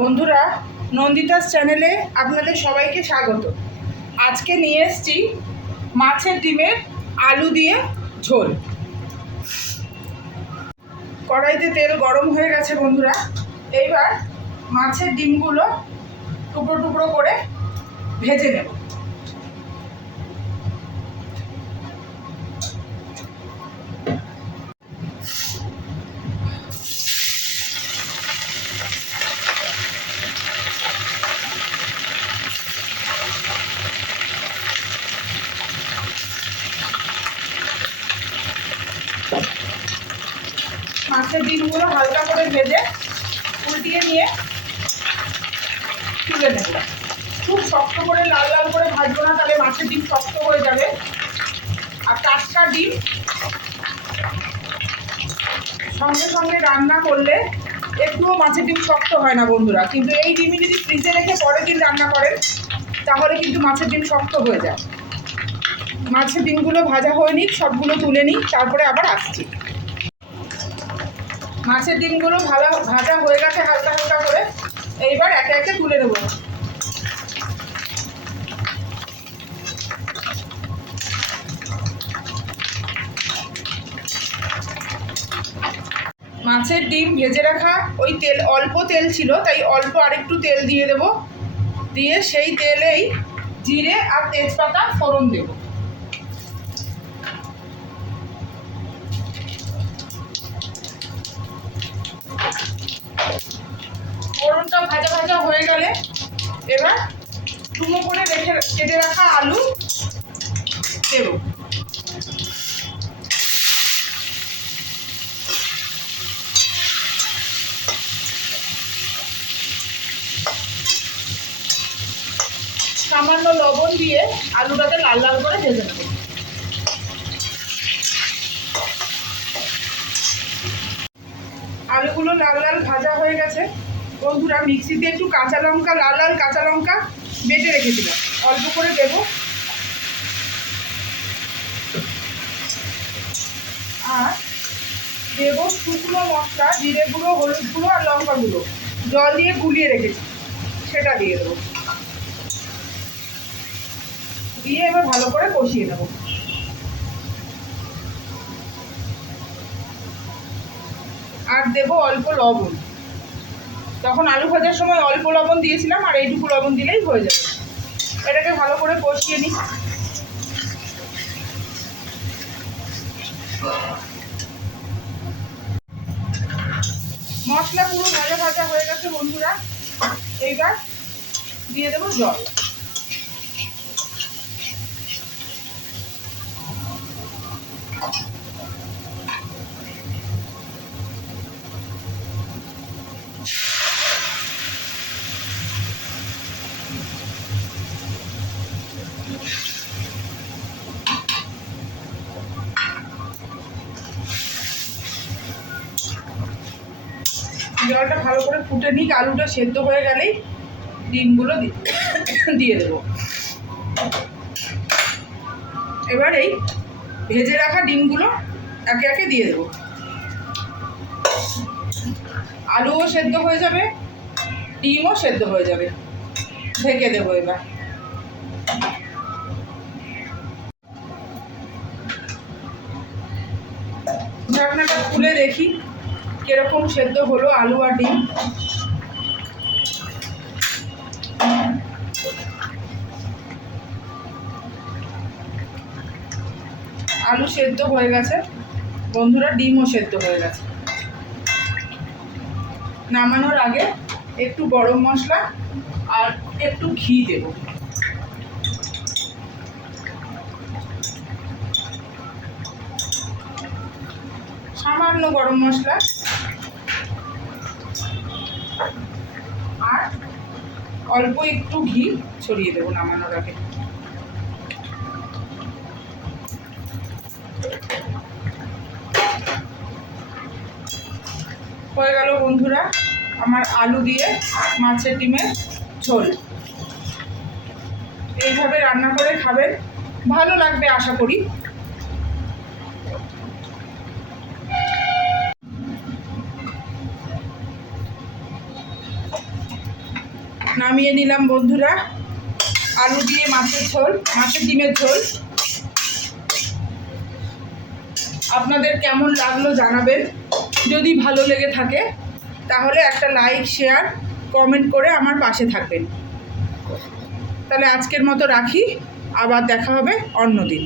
বন্ধুরা, নন্দিতাস চ্যানেলে আপনাদের সবাইকে স্বাগত। আজকে নিয়ে এসেছি মাছের ডিমের আলু দিয়ে ঝোল। কড়াইতে তেল গরম হয়ে গেছে বন্ধুরা। এইবার মাছের ডিমগুলো টুকরো টুকরো করে ভেজে নেব। মাছের ডিমগুলো হালকা করে ভেজে উল্টিয়ে নিয়ে তুলে নেব। খুব শক্ত করে লাল লাল করে ভাজবো না, তাহলে মাছের ডিম শক্ত হয়ে যাবে। আর টাটকা ডিম সঙ্গে সঙ্গে রান্না করলে একটুও মাছের ডিম শক্ত হয় না বন্ধুরা, কিন্তু এই ডিমই যদি ফ্রিজে রেখে পরের দিন রান্না করেন তাহলে কিন্তু মাছের ডিম শক্ত হয়ে যায়। মাছের ডিমগুলো ভাজা হয়ে নিক, সবগুলো তুলে নিই, তারপরে আবার আসছি। মাছের ডিমগুলো ভাজা হয়ে গেছে হালকা হালকা করে। এইবার একে একে তুলে নেব। মাছের ডিম ভেজে রাখা ওই তেল, অল্প তেল ছিল তাই অল্প আরেকটু তেল দিয়ে দেব। দিয়ে সেই তেলেই জিরে আর তেজপাতা ফোড়ন দেব। ফোড়নটা ভাজা ভাজা হয়ে গেলে এবার ডুমো করে কেটে রাখা আলু দেব। সামান্য লবণ দিয়ে আলুটাকে লাল লাল করে ভেজে নেব। আলুগুলো লাল লাল ভাজা হয়ে গেছে বন্ধুরা। মিক্সিতে একটু কাঁচা লঙ্কা, লাল লাল কাঁচা লঙ্কা বেটে রেখেছিলাম, অল্প করে দেব। আর দেব শুকনো মশলা, জিরে গুঁড়ো, হলুদ গুঁড়ো আর লঙ্কা গুঁড়ো জল দিয়ে গুলিয়ে রেখেছি, সেটা দিয়ে দেবো। দিয়ে এবার ভালো করে কষিয়ে নেব। আর দেব অল্প লবণ। তখন আলু ভাজার সময় অল্প লবণ দিয়েছিলাম, আর এইটুকু লবণ দিলেই হয়ে যাবে। এটাকে ভালো করে কষিয়ে নিই। মশলা পুরো ভাজা ভাজা হয়ে গেছে বন্ধুরা। এইবার দিয়ে দেবো জল। জলটা ভালো করে ফুটে নিক, আলুটা সেদ্ধ হয়ে গেলেই ডিমগুলো দিয়ে দেবো। এবার এই ভেজে রাখা ডিমগুলো একে একে দিয়ে দেবো। আলুও সেদ্ধ হয়ে যাবে, ডিমও সেদ্ধ হয়ে যাবে। ঢেকে দেবো। এবার ঢাকনাটা খুলে দেখি কিরকম সেদ্ধ হলো আলু আর ডিম। আলু সেদ্ধ হয়ে গেছে বন্ধুরা, ডিমও সেদ্ধ হয়ে গেছে। নামানোর আগে একটু গরম মশলা আর একটু ঘি দেব। সামান্য গরম মশলা আর অল্প একটু ঘি ছড়িয়ে দেবো নামানোর আগে। হয়ে গেল বন্ধুরা আমার আলু দিয়ে মাছের ডিমের ঝোল। এইভাবে রান্না করে খাবেন, ভালো লাগবে আশা করি। নামিয়ে নিলাম বন্ধুরা আলু দিয়ে মাছের ঝোল, মাছের ডিমের ঝোল। আপনাদের কেমন লাগলো জানাবেন। যদি ভালো লেগে থাকে তাহলে একটা লাইক, শেয়ার, কমেন্ট করে আমার পাশে থাকবেন। তাহলে আজকের মতো রাখি, আবার দেখা হবে অন্য দিন।